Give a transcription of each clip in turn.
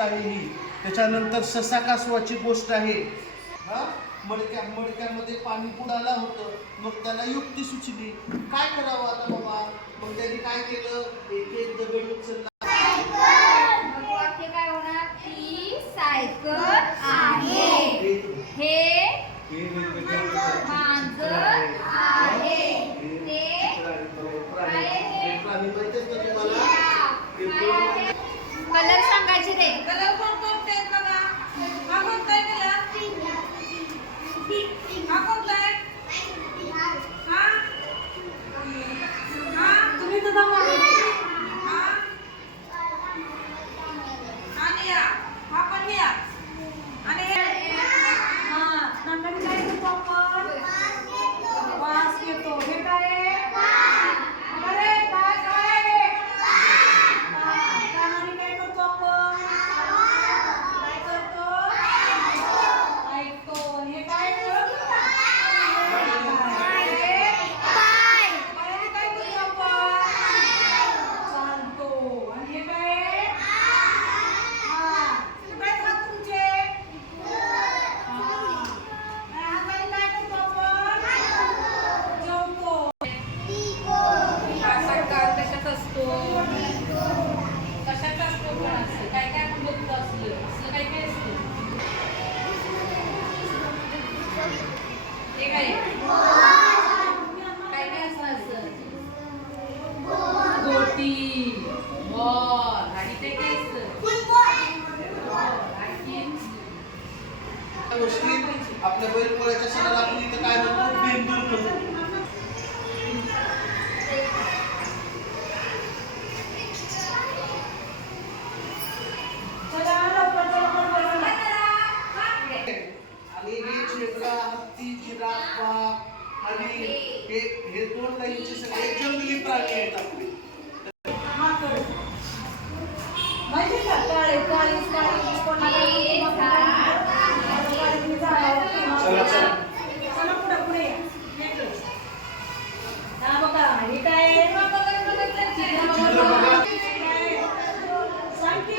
आहे ही. त्याच्यानंतर ससा कासवाची गोष्ट आहे. मडक्यामध्ये पाणी बुडालं होतं, मग त्याला युक्ती सुचली काय करावं आता बाबा. मग त्यांनी काय केलं, एक एक दगड उचलला. मग वाक्य काय होणार, ती सायकल आहे, हे मांजर आहे, ते कलर सांगायचे रे. कलर कोणते आहेत बघा. हा कोणता आहे कलर, हा कोणता आहे, हा हा तुम्ही तर दाखवा. हा आणि या हा पण लिहा. आणि हा नंतर काय करतो आपण, वास घेतो. हे काय आहे, अरे काय काय आहे, कानाने काय करतो आपण, काय करतो, ऐकतो. हे काय पायाने काय करतो आपण, चालतो. आणि हे काय आहे, कुठे आहेत हात तुमचे, हाताने काय करतो आपण, जेवतो. कशात असतो, कशात असतो पण असतं काय काय आपण बघतो, असलं काय काय असतं, ते काय काय काय असं, गोटी, बॉल. आणि ते काय असतं, आणखीन गोष्टी आपल्या बैलपोळ्याच्या सणाला आपण इथं काय म्हणतो, बेंदूर म्हणतो. आणि हे झेब्रा, हत्ती, जिराफ, वाघ आणि हे 2 लाईनचे सगळे जंगली प्राणी आहेत आपले. माहिती का, काळे काळे चला चला चला पुढे पुढे हा बघा. हे काय आहे, चित्र बघा. सांग की.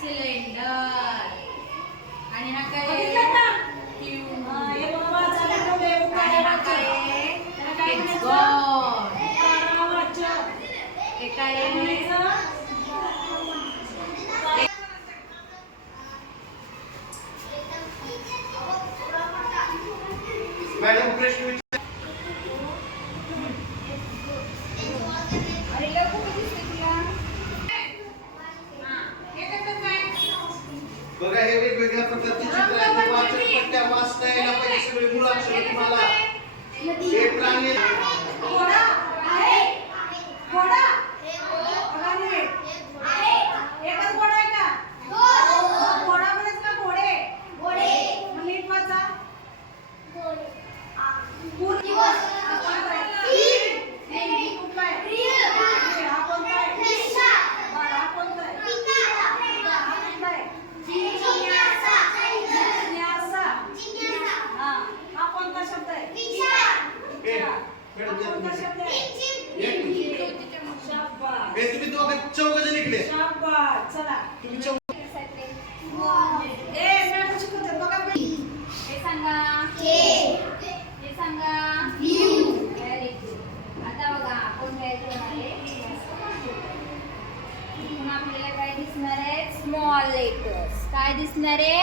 सिलेंडर. आणि हा काय, मॅडम प्रश्न विचार. बघा हे वेगवेगळ्या प्रकारचे चित्र आहेत. वाचन पट्ट्या वाचता यायला पाहिजे सगळे मुळाक्षर तुम्हाला. हे प्राणी घोडा आहे, घोडा एकच घोडा आहे का, घोडा बरेच का, घोडे मग नीट वाचा. तुम्ही दोघे चौघ जण इकडे. चला तुम्ही चौघ. मॅडम शिकवतात बघा. हे सांगा, हे सांगा. Very good. आता बघा आपण काय करणार आहे, इथून आपल्याला काय दिसणार आहे, स्मॉल लेटर्स. काय दिसणार आहे,